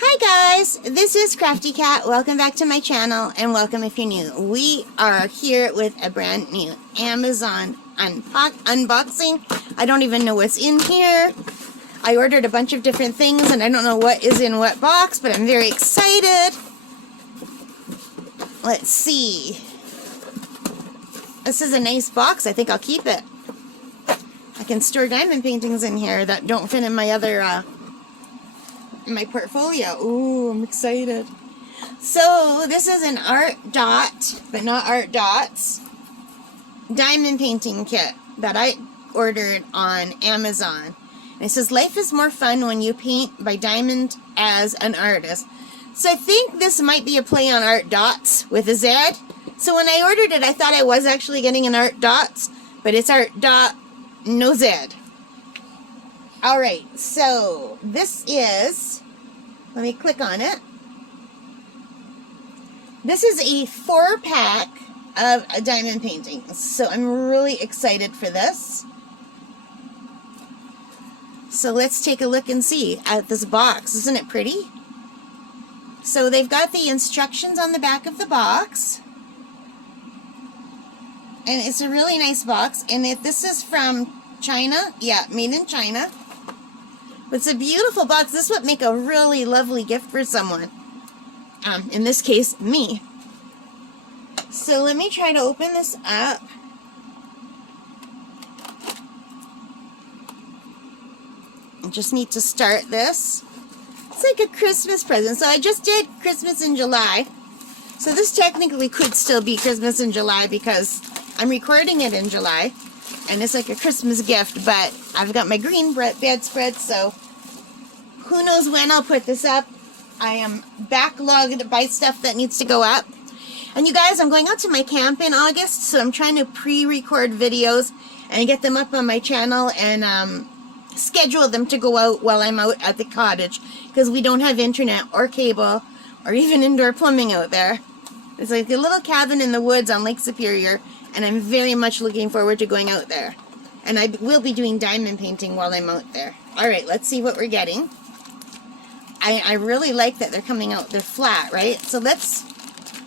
Hi guys, this is Crafty Cat. Welcome back to my channel and welcome if you're new. We are here with a brand new Amazon unboxing. I don't even know what's in here. I ordered a bunch of different things and I don't know what is in what box, but I'm very excited. Let's see. This is a nice box. I think I'll keep it. I can store diamond paintings in here that don't fit in my other my portfolio. Ooh, I'm excited. So this is an ArtDot, but not ArtDots, diamond painting kit that I ordered on Amazon. And it says, life is more fun when you paint by diamond as an artist. So I think this might be a play on ArtDots with a Z. So when I ordered it, I thought I was actually getting an ArtDots, but it's ArtDot, no Z. Alright, so this is, let me click on it. This is a 4-pack of diamond paintings. So I'm really excited for this. So let's take a look and see at this box. Isn't it pretty? So they've got the instructions on the back of the box. And it's a really nice box. And if this is from China, yeah, made in China. It's a beautiful box. This would make a really lovely gift for someone. In this case, me. So let me try to open this up. I just need to start this. It's like a Christmas present. So I just did Christmas in July. So this technically could still be Christmas in July because I'm recording it in July. And it's like a Christmas gift, but I've got my green bedspread, so who knows when I'll put this up. I am backlogged by stuff that needs to go up. And you guys, I'm going out to my camp in August, so I'm trying to pre-record videos and get them up on my channel and schedule them to go out while I'm out at the cottage, because we don't have internet or cable or even indoor plumbing out there. It's like a little cabin in the woods on Lake Superior. And I'm very much looking forward to going out there. And I will be doing diamond painting while I'm out there. Alright, let's see what we're getting. I really like that they're coming out. They're flat, right? So let's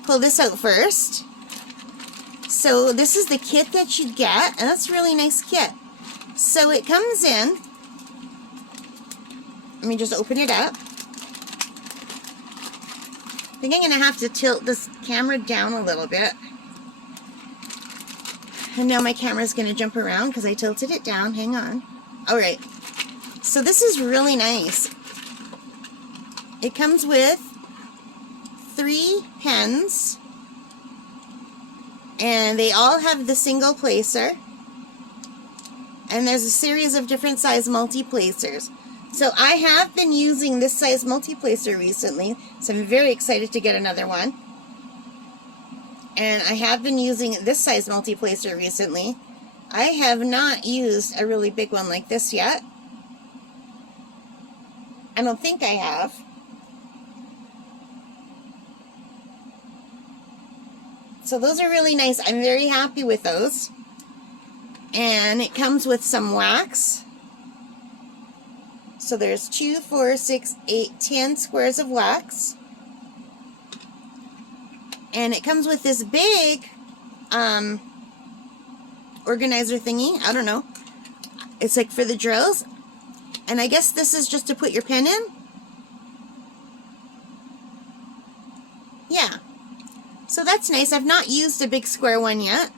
pull this out first. So this is the kit that you get. And that's a really nice kit. So it comes in. Let me just open it up. I think I'm going to have to tilt this camera down a little bit. And now my camera's going to jump around because I tilted it down. Hang on. Alright. So this is really nice. It comes with 3 pens. And they all have the single placer. And there's a series of different size multi-placers. So I have been using this size multi-placer recently. So I'm very excited to get another one. And I have been using this size multi-placer recently. I have not used a really big one like this yet. I don't think I have. So those are really nice. I'm very happy with those. And it comes with some wax. So there's 2, 4, 6, 8, 10 squares of wax. And it comes with this big organizer thingy. I don't know. It's like for the drills. And I guess this is just to put your pen in. Yeah. So that's nice. I've not used a big square one yet.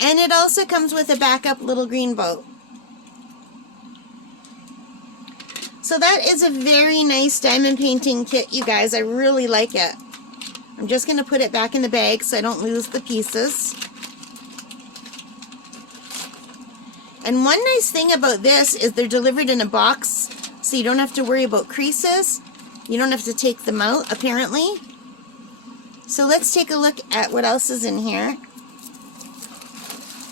And it also comes with a backup little green boat. So that is a very nice diamond painting kit, you guys. I really like it. I'm just going to put it back in the bag so I don't lose the pieces. And one nice thing about this is they're delivered in a box, so you don't have to worry about creases. You don't have to take them out, apparently. So let's take a look at what else is in here.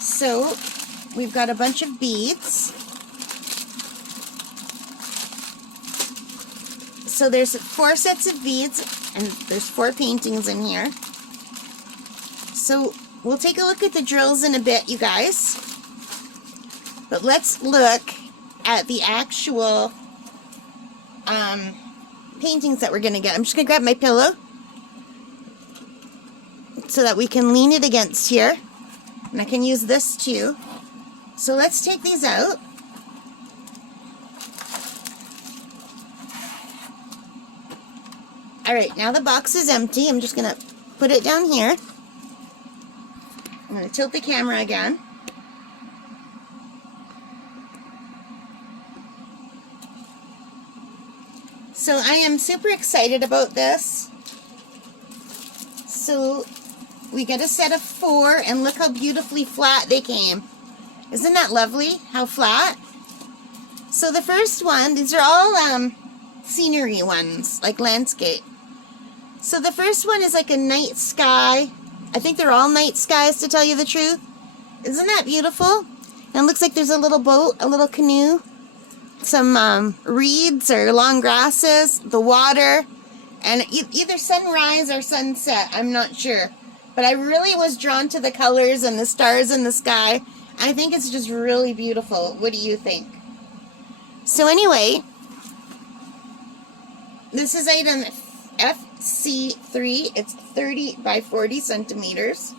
So we've got a bunch of beads. So there's 4 sets of beads. And there's 4 paintings in here. So we'll take a look at the drills in a bit, you guys. But let's look at the actual paintings that we're going to get. I'm just going to grab my pillow so that we can lean it against here. And I can use this too. So let's take these out. Alright, now the box is empty. I'm just going to put it down here. I'm going to tilt the camera again. So I am super excited about this. So we get a set of 4, and look how beautifully flat they came. Isn't that lovely? How flat? So the first one, these are all scenery ones, like landscape. So the first one is like a night sky. I think they're all night skies, to tell you the truth. Isn't that beautiful? And it looks like there's a little boat, a little canoe, some reeds or long grasses, the water, and either sunrise or sunset. I'm not sure. But I really was drawn to the colors and the stars in the sky. I think it's just really beautiful. What do you think? So anyway, this is item FC3. It's 30 by 40 centimeters.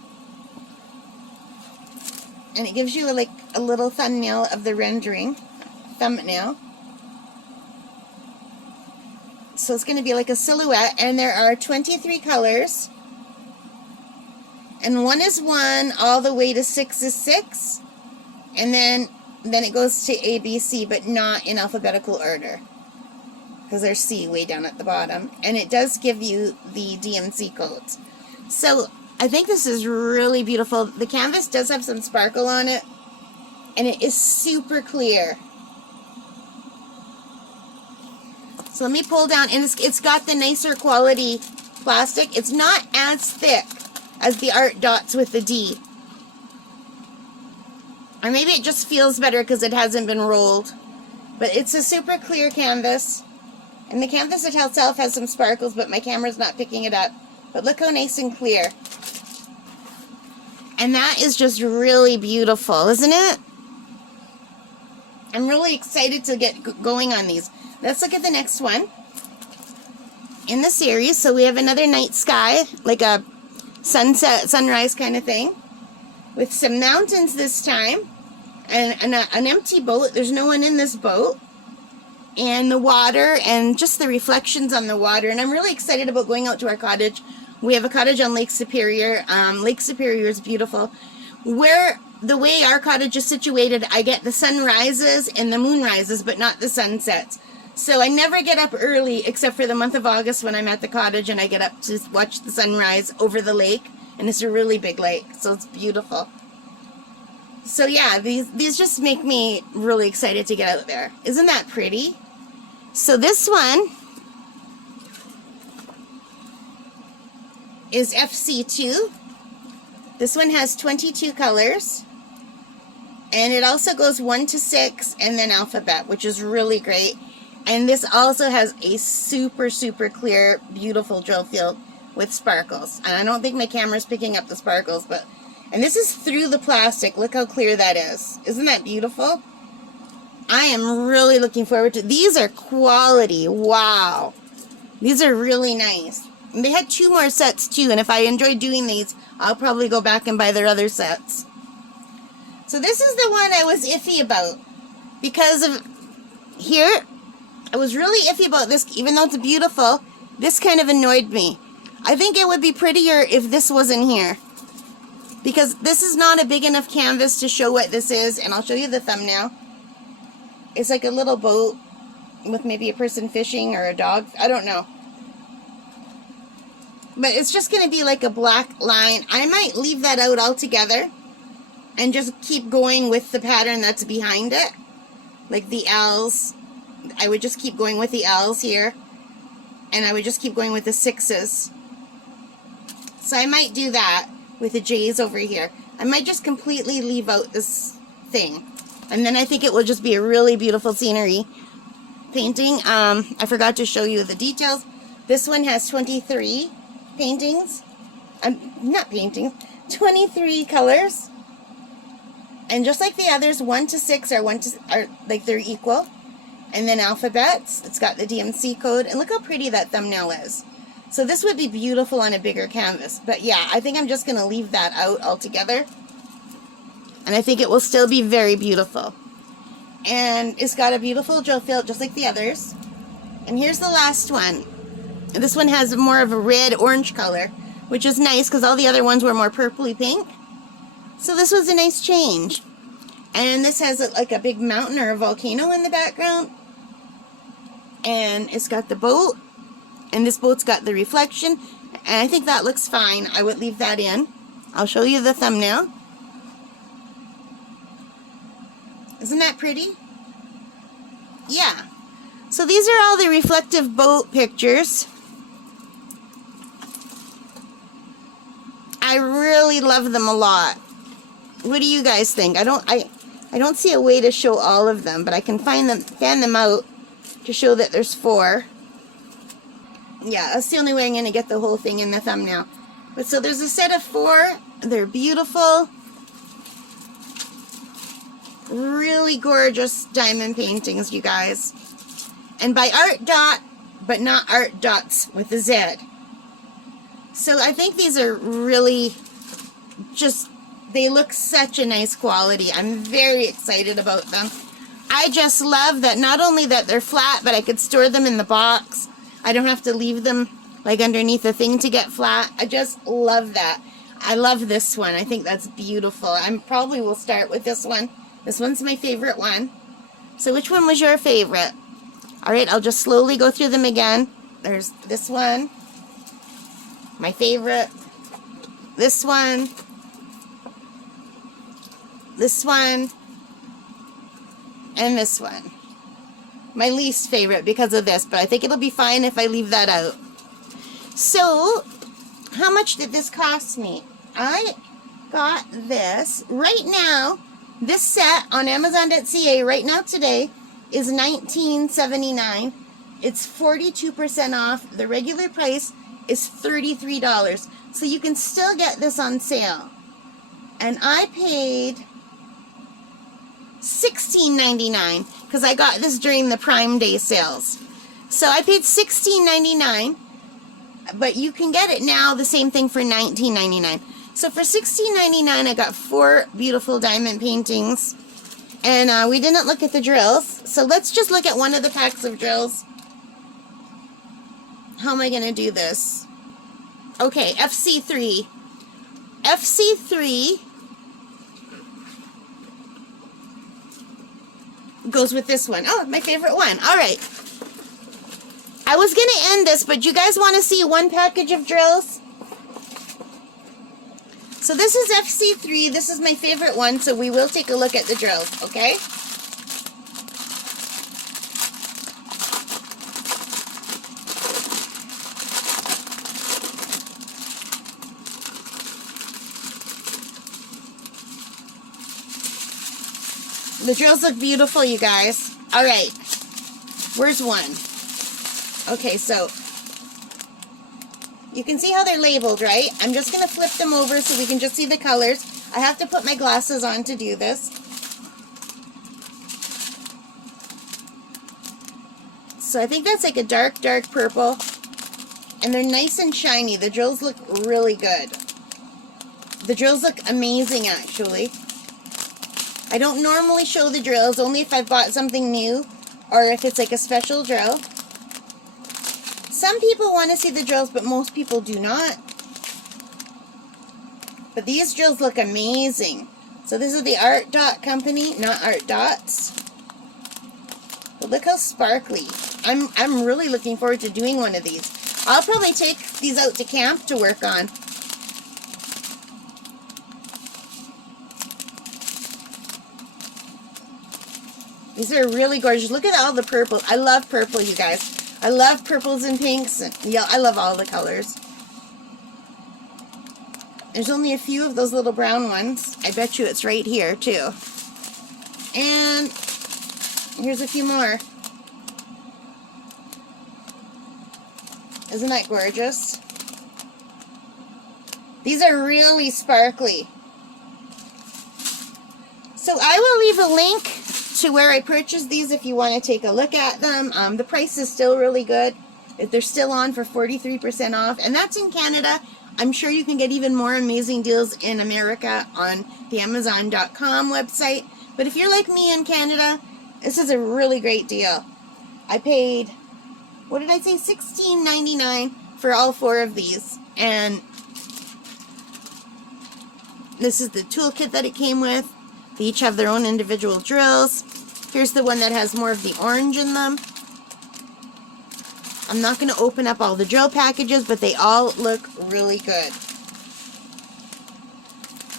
And it gives you like a little thumbnail of the rendering. Thumbnail. So it's going to be like a silhouette, and there are 23 colors. And 1 is 1, all the way to 6 is 6. And then it goes to A, B, C, but not in alphabetical order, because there's C way down at the bottom. And it does give you the DMC codes. So I think this is really beautiful. The canvas does have some sparkle on it, and it is super clear. So let me pull down, and it's got the nicer quality plastic. It's not as thick as the ArtDots with the D. Or maybe it just feels better because it hasn't been rolled. But it's a super clear canvas. And the canvas itself has some sparkles, but my camera's not picking it up. But look how nice and clear. And that is just really beautiful, isn't it? I'm really excited to get going on these. Let's look at the next one in the series. So we have another night sky, like a sunset, sunrise kind of thing, with some mountains this time, and an empty boat. There's no one in this boat, and the water, and just the reflections on the water. And I'm really excited about going out to our cottage. We have a cottage on Lake Superior. Lake Superior is beautiful. The way our cottage is situated, I get the sunrises and the moonrises, but not the sunsets. So I never get up early except for the month of August when I'm at the cottage, and I get up to watch the sunrise over the lake, and it's a really big lake, so it's beautiful. So yeah, these just make me really excited to get out there. Isn't that pretty? So this one is FC2. This one has 22 colors. And it also goes 1 to 6 and then alphabet, which is really great. And this also has a super, super clear, beautiful drill field with sparkles. And I don't think my camera's picking up the sparkles, but... And this is through the plastic. Look how clear that is. Isn't that beautiful? I am really looking forward to... These are quality. Wow. These are really nice. And they had 2 more sets too, and if I enjoy doing these, I'll probably go back and buy their other sets. So this is the one I was iffy about. Because of... Here... I was really iffy about this, even though it's beautiful. This kind of annoyed me. I think it would be prettier if this wasn't here. Because this is not a big enough canvas to show what this is, and I'll show you the thumbnail. It's like a little boat with maybe a person fishing or a dog. I don't know. But it's just going to be like a black line. I might leave that out altogether and just keep going with the pattern that's behind it. Like the L's. I would just keep going with the L's here, and I would just keep going with the 6s. So I might do that with the J's over here. I might just completely leave out this thing, and then I think it will just be a really beautiful scenery painting. I forgot to show you the details. This one has 23 paintings. Not paintings, 23 colors. And just like the others, 1 to 6 are like they're equal. and then alphabets. It's got the DMC code, and look how pretty that thumbnail is. So this would be beautiful on a bigger canvas. But yeah, I think I'm just going to leave that out altogether. And I think it will still be very beautiful. And it's got a beautiful drill field just like the others. And here's the last one. This one has more of a red-orange color, which is nice because all the other ones were more purpley pink. So this was a nice change. And this has like a big mountain or a volcano in the background. And it's got the boat. And this boat's got the reflection. And I think that looks fine. I would leave that in. I'll show you the thumbnail. Isn't that pretty? Yeah. So these are all the reflective boat pictures. I really love them a lot. What do you guys think? I don't see a way to show all of them, but I can fan them out to show that there's 4. Yeah, that's the only way I'm going to get the whole thing in the thumbnail. But so there's a set of 4. They're beautiful. Really gorgeous diamond paintings, you guys. And by ArtDot, but not ArtDots with a Z. So I think these are really just, they look such a nice quality. I'm very excited about them. I just love that not only that they're flat, but I could store them in the box. I don't have to leave them like underneath the thing to get flat. I just love that. I love this one. I think that's beautiful. I probably will start with this one. This one's my favorite one. So which one was your favorite? Alright, I'll just slowly go through them again. There's this one. My favorite. This one. This one. And this one. My least favorite because of this, but I think it'll be fine if I leave that out. So, how much did this cost me? I got this right now. This set on Amazon.ca right now today is $19.79. It's 42% off. The regular price is $33. So you can still get this on sale. And I paid $16.99 because I got this during the Prime Day sales. So I paid $16.99, but you can get it now, the same thing for $19.99. So for $16.99, I got 4 beautiful diamond paintings. And we didn't look at the drills. So let's just look at one of the packs of drills. How am I going to do this? Okay, FC3. FC3 goes with this one. Oh, my favorite one. All right. I was going to end this, but you guys want to see one package of drills? So this is FC3. This is my favorite one, so we will take a look at the drills, okay? The drills look beautiful, you guys. All right. Where's one? Okay, so you can see how they're labeled, right? I'm just going to flip them over so we can just see the colors. I have to put my glasses on to do this. So I think that's like a dark, dark purple. And they're nice and shiny. The drills look really good. The drills look amazing, actually. I don't normally show the drills, only if I've bought something new or if it's like a special drill. Some people want to see the drills, but most people do not. But these drills look amazing. So this is the ArtDot company, not ArtDots. But look how sparkly. I'm really looking forward to doing one of these. I'll probably take these out to camp to work on. These are really gorgeous. Look at all the purple. I love purple, you guys. I love purples and pinks. And yeah, I love all the colors. There's only a few of those little brown ones. I bet you it's right here, too. And here's a few more. Isn't that gorgeous? These are really sparkly. So I will leave a link to where I purchased these if you want to take a look at them. The price is still really good. They're still on for 43% off, and that's in Canada. I'm sure you can get even more amazing deals in America on the Amazon.com website. But if you're like me in Canada, this is a really great deal. I paid, what did I say, $16.99 for all 4 of these. And this is the toolkit that it came with. They each have their own individual drills. Here's the one that has more of the orange in them. I'm not going to open up all the drill packages, but they all look really good.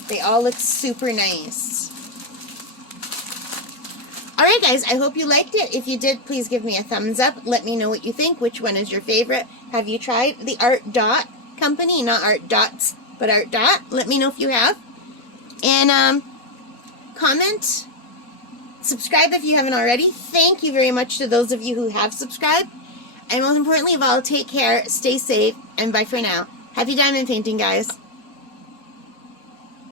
They all look super nice. Alright guys, I hope you liked it. If you did, please give me a thumbs up. Let me know what you think. Which one is your favorite? Have you tried the ArtDot company? Not ArtDots, but ArtDot. Let me know if you have. And comment. Subscribe if you haven't already. Thank you very much to those of you who have subscribed. And most importantly of all, take care, stay safe, and bye for now. Happy diamond painting, guys.